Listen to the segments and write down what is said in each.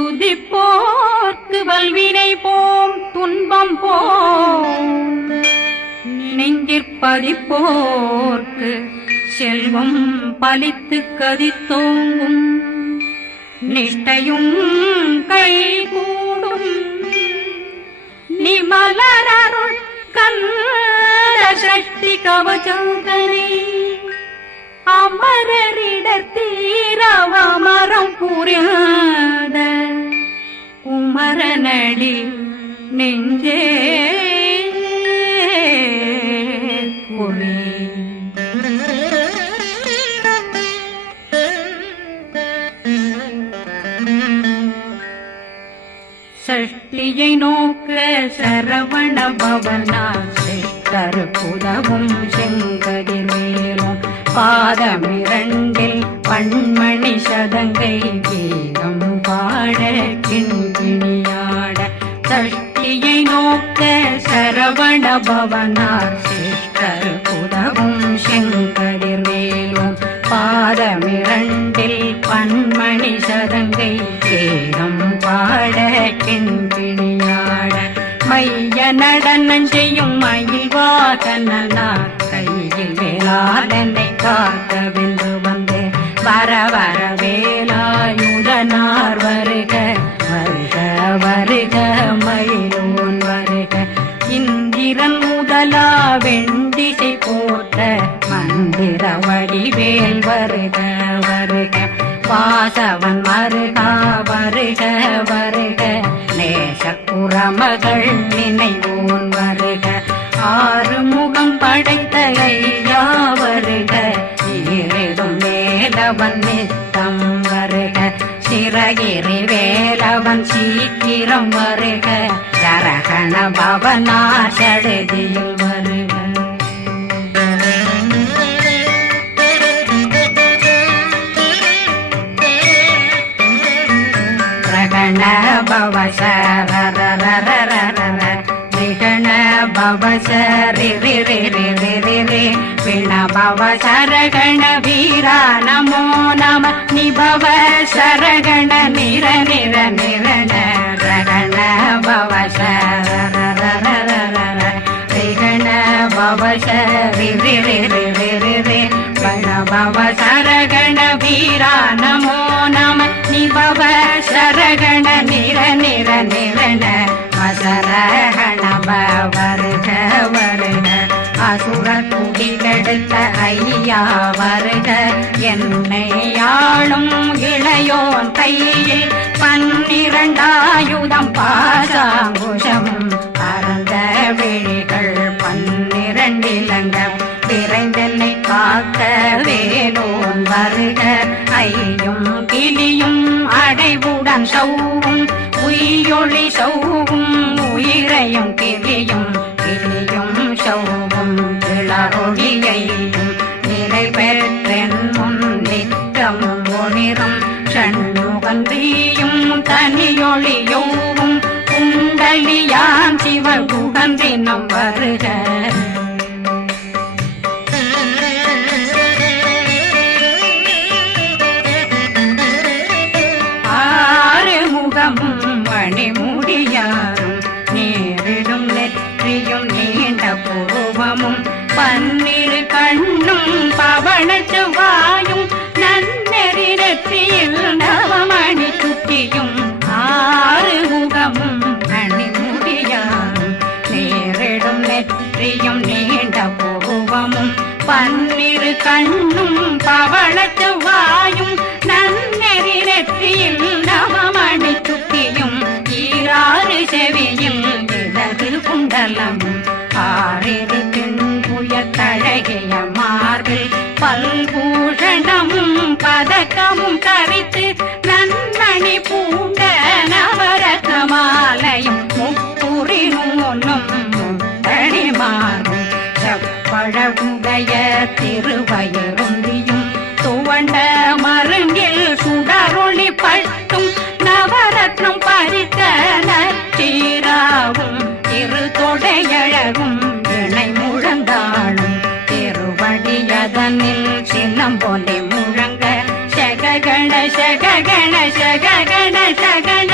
துதிப்போர்க்கு வல்வினை போம் துன்பம் போம் நெஞ்சிற்பதிப்போர்க்கு செல்வம் பலித்து கதித்தோங்கும் நிஷ்டையும் கைகூடும் நிமலரருள் கந்த சக்தி கவசந்தனை அமரரிடத்தீரவமரம் புரியாத குமரனடி நெஞ்சே குழி சஷ்டியை நோக்க சரவண பவனா சிஷ்டர் புதவும் செங்கதிர் மேலும் பாதமிரண்டில் பண்மணி சதங்கை கீதம் பாட கிண்கிணியாட சஷ்டியை நோக்க சரவண பவனார் சிஷ்டர் புதவும் செங்கதிர் மேலும் பாதமிரண்டில் பண்மணி சதங்கை கீதம் பாட கிண்கிணியாட மைய நடனம் செய்யும் மயில்வாகனார் கையில் வேளாளனை காக்க வென்று வந்து வர வர வேலாயுதனார் வருக வருக வருக மயிலோன் வருக இந்திரன் முதலா வெண்டிசை போட்ட மந்திர வடிவேல் வருக வருக வாசவன் வருகா வருக வருக நேசக்குறமகள் நினைவோன் வருக ஆறுமுகம் படைத்த ஐயா வருக ஈரிடும் வேலவன் நித்தம் வருக சிறகிரி வேலவன் சீக்கிரம் வருக சரகண பவனா சடுதியில் வருக ரகண பவ சரரரரரரர விகண பவ சரி ரி ரி ரி ரி ரி ரி விண பவ சரகண வீரா நமோ நம நிபவ சரகண நிர நிர நிரண ரகண பவ சரரரரரர விகண பவ சரி ரி ரி ரி ரி ரி ரி விண பவ சரகண வீரா நமோ நம நிபவ சரகண நிர நிர நிரண அசரகண வருக வருக அசுர குடிகெடுத்த ஐயா வருக என்னை ஆளும் இளையோன் கையில் 12 பாசாங்குஷமும் பரந்த விழிகள் 12 இலங்கம் விரைந்தென்னை காக்க வேலோன் வருக ஐயும் கிளியும் அடைவுடன் சௌவும் உயிரொளி சௌவும் உயிரையும் கிளியும் கிளியும் சௌவும் இளரொளியையும் நிலை பெற்றென் முன் நித்தம் ஒளிரும் சண்முகந்தியும் தனியொளியோவும் குண்டலியான் சிவ குகந்தினம் வருக மணிமுடியாரும் நேரிடும் நெற்றியும் நீண்ட பூவமும் 12 கண்ணும் பவன செவ்வாயும் நன்னெறி நெற்றியில் நவமணி சுட்டியும் 6 முகமும் மணிமுடியாரும் நேரிடும் நெற்றியும் நீண்ட பூவமும் 12 கண்ணும் பவன செவ்வாயும் நன்னெறி நெற்றியில் நவமணி சுட்டியும் 6 செவியில் இடது குண்டலம் 6 தின்புய தழகிய மார்பில் பல்பூஷணமும் பதக்கமும் தரித்து நன்மணி பூண்ட நவரத்ன மாலையும் முப்புரி நூலும் முத்தணிமாறும் செப்பழகுடைய திருவயருந்தியும் துவண்ட மருங்கில் சுடரொளி பட்டும் நவரத்னம் பறித்த நச்சீராவும் இரு தொடையழகும் இணை முழந்தாளும் திருவடியதனில் சின்னம் போலே முழங்க சககண சககண சககண சகண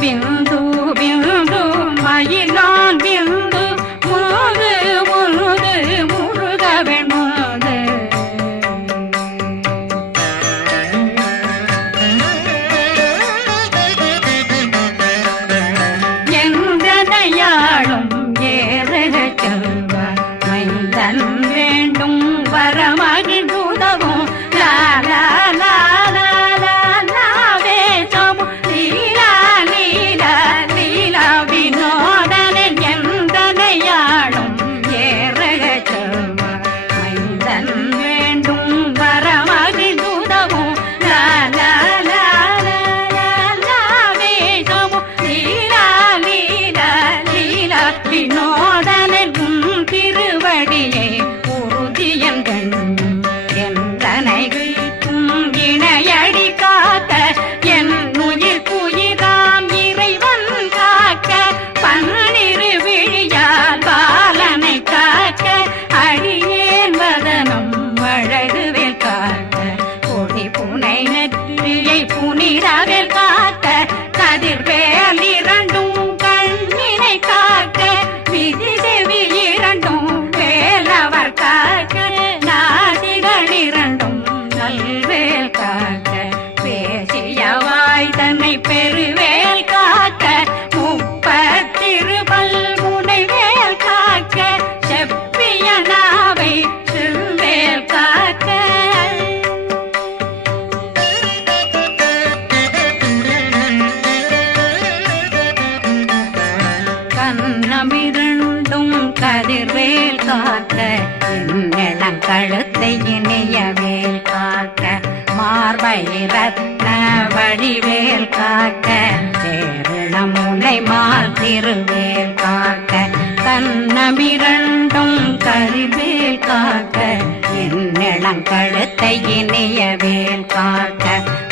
बिंदु बिंदु मयिलान बिंदु मुरुது मुरुது முருகவன் முருது எந்தனையாளும் ஏறுக செல்வார் மைந்தன் வேண்டும் வரமகிழ்ந்துதவும் லா லா லா புனிதவேல் காக்க கதிர்வேல் இரண்டும் கண்ணினை காக்க விதி செவி இரண்டும் வேலவர் காக்க நாசிகள் இரண்டும் நல்வேல் காக்க பேசிய வாய் தன்னை பெருவேல் காக்க முப்பத்திருபல் முனைவேல் காக்க செப்பிய நாவை செவ்வேல் காக்க கண்ணமிரண்டும் கதிர்வேல் காக்க இளம் கழுத்தை இணையவேல் காக்க மார்பை ரத்ன வடிவேல் காக்க சேரணம் முனை மால் திருவேல் காக்க கண்ணமிரண்டும் கதிர்வேல் காக்க இளம் கழுத்தை இணையவேல் காக்க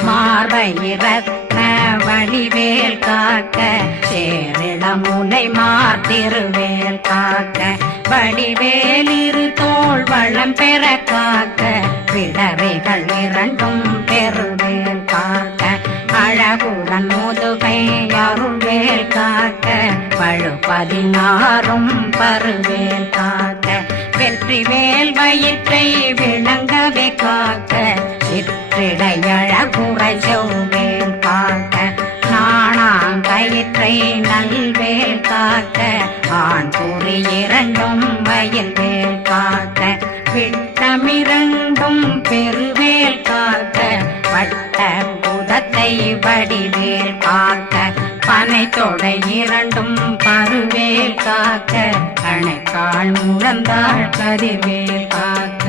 மார்பை ரத்ன வடிவேல் காக்க சேரிடம் முனை மார்த்திருவேல் காக்க வடிவேல் இரு தோள் வளம் பெற காக்க பிடரைகள் இரண்டும் பெருவேல் காக்க அழகுடன் முதுகை அருள்வேல் காக்க பழு 16 பருவேல் காக்க வெற்றி வேல் வயிற்றை விளங்கவே காக்க சிற்றிடையழகுறை செவ்வேல் காக்க நாணாங்கயிற்றை நல்வேல் காக்க ஆண் குறி இரண்டும் வயல்வேல் காக்க விட்டமிரண்டும் பெருவேல் காக்க வட்ட புதத்தை வடிவேல் காக்க பனை தொடை இரண்டும் பருவேல் காக்க கணைக்கால் முழந்தாள் கதிர்வேல் காக்க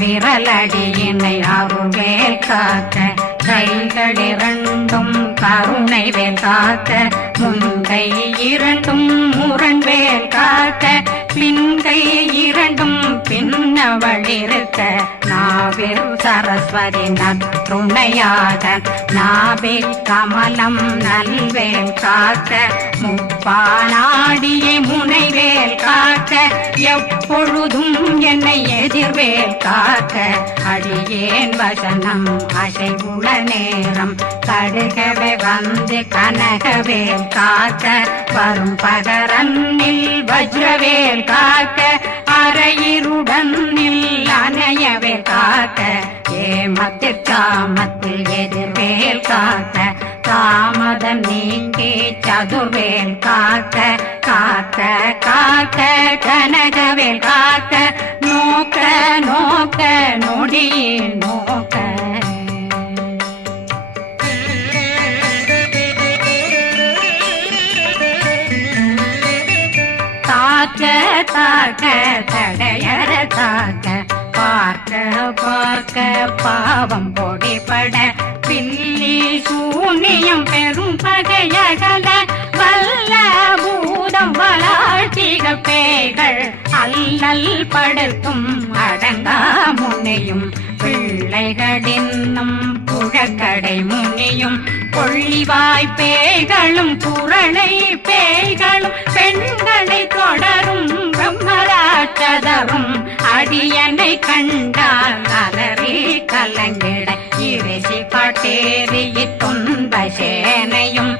விரலடியினை அருள்வேல் காக்க கைகள் இரண்டும் கருணை வேல் காக்க முன்கை இரண்டும் முரண்வேல் காக்க பின்கை இரண்டும் பின்னவளிருக்க நாவில் சரஸ்வதி நற்றுணையாக நாபி கமலம் நல்வேல் காக்க முப்பானாடியை முனைவேல் காக்க எப்பொழுதும் என்னை எதிர்வேல் காக்க அடியேன் வசனம் அசைவுள நேரம் கடுகவே வந்து கனகவேல் காக்க வரும் பகரன்னில் வஜ்ரவேல் காக்க அரையிருடன் அணையவேல் காக்க ஏமத்தில் காமத்தில் எதிர்வேல் காக்க தாமதம் நீக்கி சதுர்வேல் காக்க காக்க காக்க கனகவேல் காக்க நோக்க நோக்க நொடியில் நோக்க தாக்க தாக்க தடையற தாக்க பார்க்க பார்க்க பாவம் பொடிபட பில்லி சூனியம் பெரும் பகையகல வல்ல பூதம் வளா கார்த்திக பேய்கள் அல்லல் படுத்தும் அடங்கா முனையும் பிள்ளைகளின்னும் புழக்கடை முனியும் கொள்ளிவாய் பேய்களும் குரளை பேய்களும் பெண்களை தொடரும் பிரம்மராட்சதரும் அடியனை கண்டால் அலறி கலங்கிட இறைசி காட்டேறிய துன்ப சேனையும்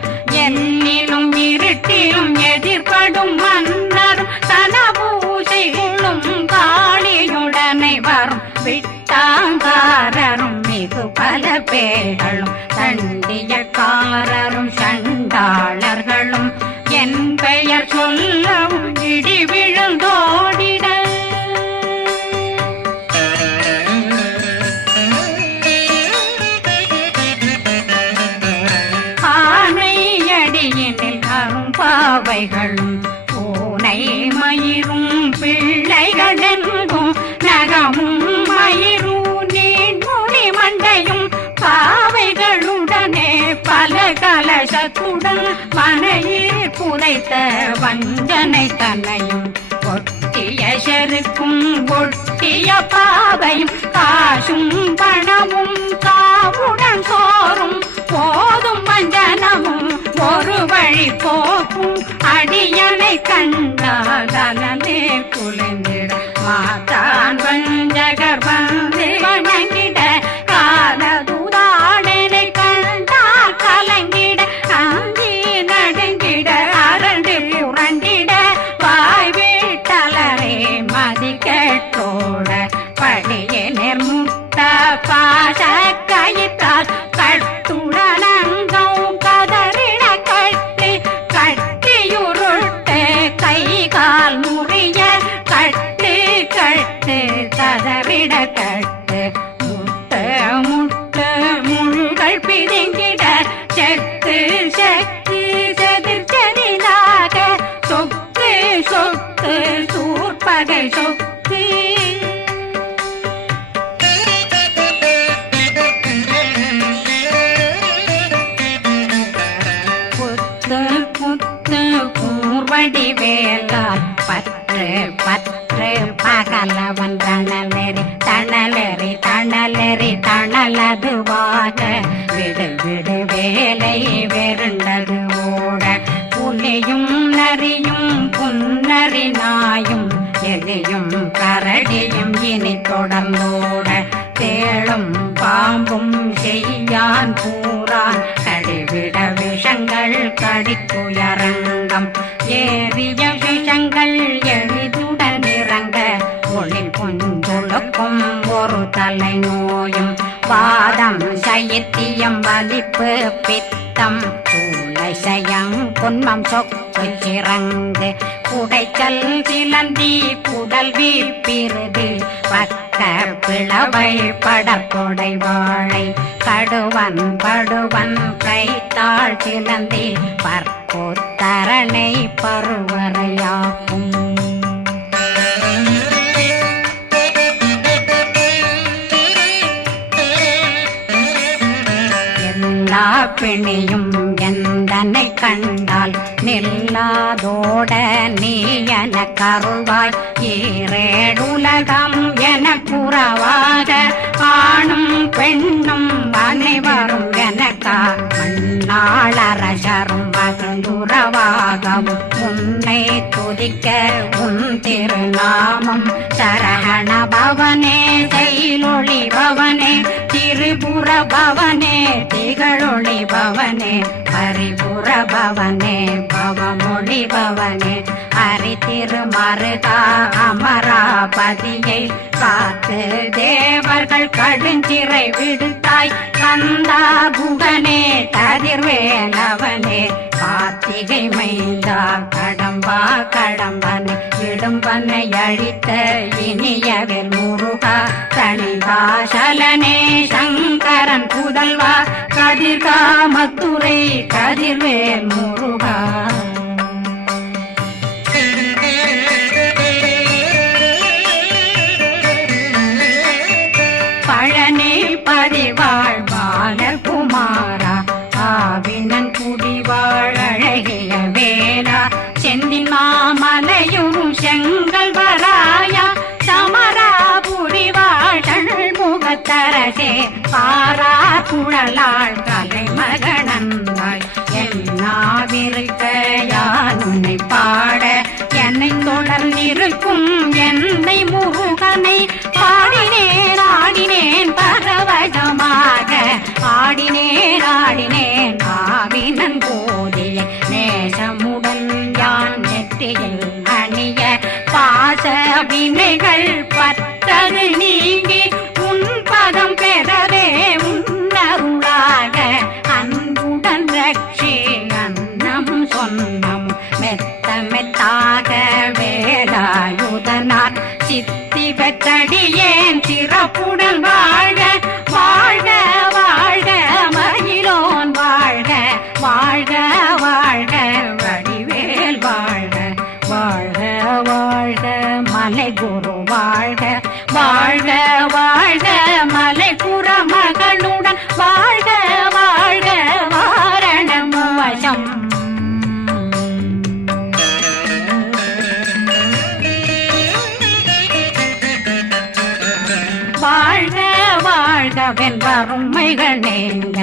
என்னிலும் இருட்டிலும் எதிர்படும் மன்னரும் தனபூசைகளும் காளியுடனை வரும் விட்டாங்காரரும் மிகு பல பேர்களும் தண்டியக்காரரும் சண்டாளர்களும் என் பெயர் சொல்லவும் இடி விழுந்தோடிட ஆனையடியினில் அரும்பாவைகளும் பூனை மயிரும் பிள்ளைகளெங்கும் நகமும் மயிரும் நீண்முடி மண்டையும் பாவைகளுடனே பல கலசத்துடன் மனையில் புதைத்த வஞ்சனை தன்னையும் ஒட்டிய செருக்கும் ஒட்டிய பாவையும் காசும் பணமும் காவுடன் சோறும் போதும் வஞ்சனமும் ஒரு வழி போக்கும் அடியனை கண்டாலே குளிர்ந்திட மாதான் வஞ்சகர் வந்து வணங்கிட காலதுதாடனை கண்டால் கலங்கிட அந்தி நடுங்கிட அரண்டு புரண்டிட வாய் வீட்டலரே மதி கேட்டோட படியே நிர்முட்ட பாச கயிற்றால் கட்டுடனங்கும் கதறிட கட்டி கட்டியுருட்டு கை கால் முறிய கட்டு கட்டு கதறிட கட்டு முட்டு முட்டு முள்கள் பிதுங்கிட செக்கு செக்கு செதிர் செதிலாக சொக்கு சொக்கு சூர்பகை சொக்கு புத்து புத்து கூர்வடி வேலால் பற்று பற்று பகலவன் தணலெறி தணலெறி தணலெறி தணலதுவாக விடு விடு வேலை வெருண்டது ஓட புலியும் நரியும் புன்னரி நாயும் எலியும் கரடியும் இனி தொடர்ந்தோட தேளும் பாம்பும் செய்யான் பூரான் கடிவிட விஷங்கள் கடித்துயரங்கம் ஏறிய விஷங்கள் எளிதுடன் இறங்க ஒளி கொஞ்சொழுக்கும் ஒரு தலை நோயும் வாதம் சைத்தியம் வலிப்பு பித்தம் சயம் பொன்மம் சொக்கு சிறங்கு குடைச்சல் சிலந்தி குடல் வீப்பிருது பக்க பிளவை படற்கொடை வாழை கடுவன் படுவன் கைத்தாள் சிலந்தி பற்போத்தரணை பருவரையாக்கும் எல்லா பிணியும் எந்தனை கண்டால் நில்லாதோட நீ என கருள்வாய் ஈரேடுலகம் என புறவாக ஆணும் பெண்ணும் அனைவரும் எனக்கா மண்ணாளரசரும் மகிழ்ந்துறவாகவும் உன்னை துதிக்க உன் திருநாமம் சரகண பவனே செயலொளி பவனே திரிபுர பவனே திகழொளி பவனே பரிபுர பவனே பவமொழி பவனே ஹரி திருமருகா அமராபதியை காத்து தேவர்கள் கடுஞ்சிறை விடுத்தாய் கந்தா குகனே கதிர்வேலவனே கார்த்திகை மைந்தா கடம்பா கடம்பனை இடும்பனை அழித்த இனியவில் முருகா தனிகாசலனே சங்கரன் புதல்வா கதிர்காமத்துரை கதிர்வேல் முருகா பழனி பதிவாழ் பாலகுமாரா ஆவினன் குடிவாழ் அழகிய வேலா செந்தின் மாமலைய குழலாள் கலைமகனந்தாய் என்னாவிருக்க யான் உன்னை பாட என்னை தொடர்ந்திருக்கும் என்னை முருகனை பாடினேன் ஆடினேன் பரவசமாக ஆடினேன் ஆடினேன் ஆவினன் போதிய நேசமுடன் யான் நெற்றியில் அணிய பாச வினைகள் பற்றது நீங்கி உன் பதம் பெறவே உன்னருளாக அன்புடன் ரட்சி அன்னம் சொன்னம் மெத்த மெத்தாக வேலாயுதனார் சித்தி பெற்றடியேன் சிறப்புடன் வாழ்க வாழ்க வாழ்க மயிலோன் வாழ்க வாழ்க வாழ்க வடிவேல் வாழ்க வாழ்க வாழ்க மலை குரு வாழ்க வாழ்க வாழ்க மலை புற மகளுடன் வாழ்க வாழ்க வாரணம் வசம் வாழ்க வாழ்க வென்றருமைகள் நீங்க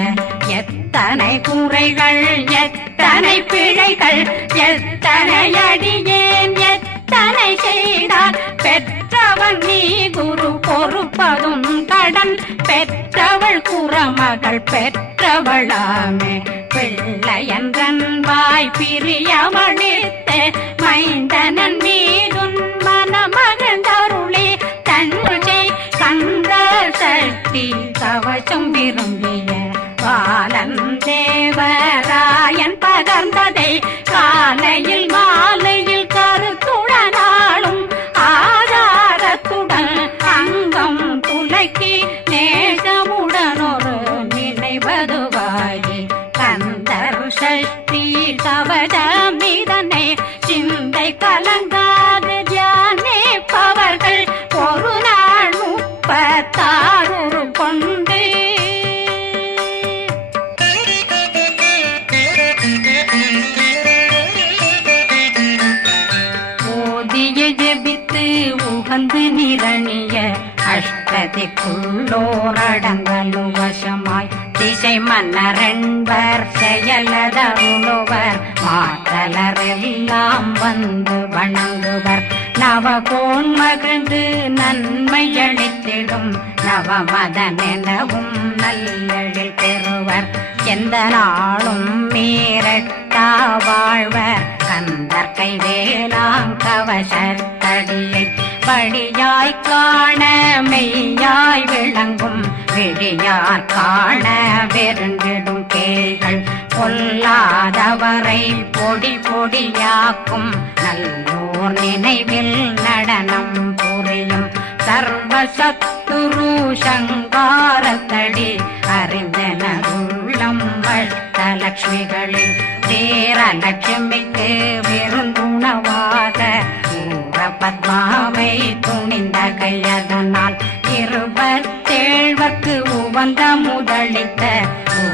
எத்தனை குறைகள் எத்தனை பிழைகள் எத்தனை அடியேன் எத்தனை செய்தார் பெற்றவன் நீ குரு பொறுப்பதும் கடன் பெற்றவள் குறமகள் பெற்றவளாமே பிள்ளையன்றன் வாய் பிரியமளித்து மைந்தனன் மீதுன் மனமகந்தருளே தன்னை கந்த சக்தி கவசம் விரும்பிய பாலன் தேவராயன் பகர்ந்ததை காலையில் மாலையில் கருத்துடனாலும் ஆதாரத்துடன் அங்கம் துலக்கி நேசமுடனொரு நினைவதுவாகி கந்தர் சக்தி கவசமிதனை சிந்தை கலங்காது தியானிப்பவர்கள் ஒரு நாள் 36 கொண்டு ஓதிய ஜெபித்து உகந்து நிரணிய அஷ்டதிக்குள்ளோரடங்கலும் வசமாய் திசை மன்னரென்பர் செயலதருளுவர் மாற்றலரெல்லாம் வந்து வணங்குவர் நவகோன் மகிழ்ந்து நன்மையளித்திடும் நவமதனெனவும் நல்லெழில் பெறுவர் எந்த நாளும் மீறட்டா வாழ்வர் கந்தர் கைவேலாங்கவசத்தடியை படியாய் காண மெய்யாய் விளங்கும் விழியார் காண வெருண்டிடும் கேள்கள் பொல்லாதவரை பொடி பொடியாக்கும் நல்லோர் நினைவில் நடனம் புரியும் சர்வசத்துரு சங்காரத்தடி அறிந்தனருள்ளம் வட்டலட்சுமிகளில் தேரலட்சுமிக்கு விருந்துணவாக ஊர பத்மாவை துணிந்த கையதனால் 27 உவந்த முதலித்த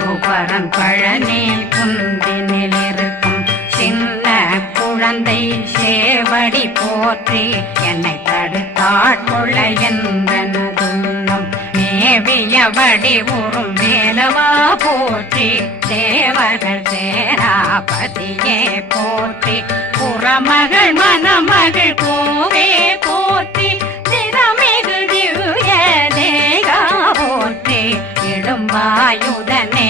ஊபரன் பழனி குந்தினில் இருக்கும் சின்ன குழந்தை சேவடி போற்றி என்னை தடுத்தாட்கொள்ள என்றனதுள்ளம் மேவியபடி உறும் வேலவா போற்றி தேவர்கள் சேராபதியே போற்றி புறமகள் மணமகள் கோவே போற்றி திறமிகு திவ்ய தேகா போற்றி இடும்பாயுதனே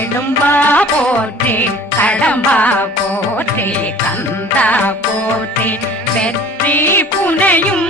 இடும்பா போற்றி கடம்பா போற்றி கந்தா போற்றி வெற்றி புனையும்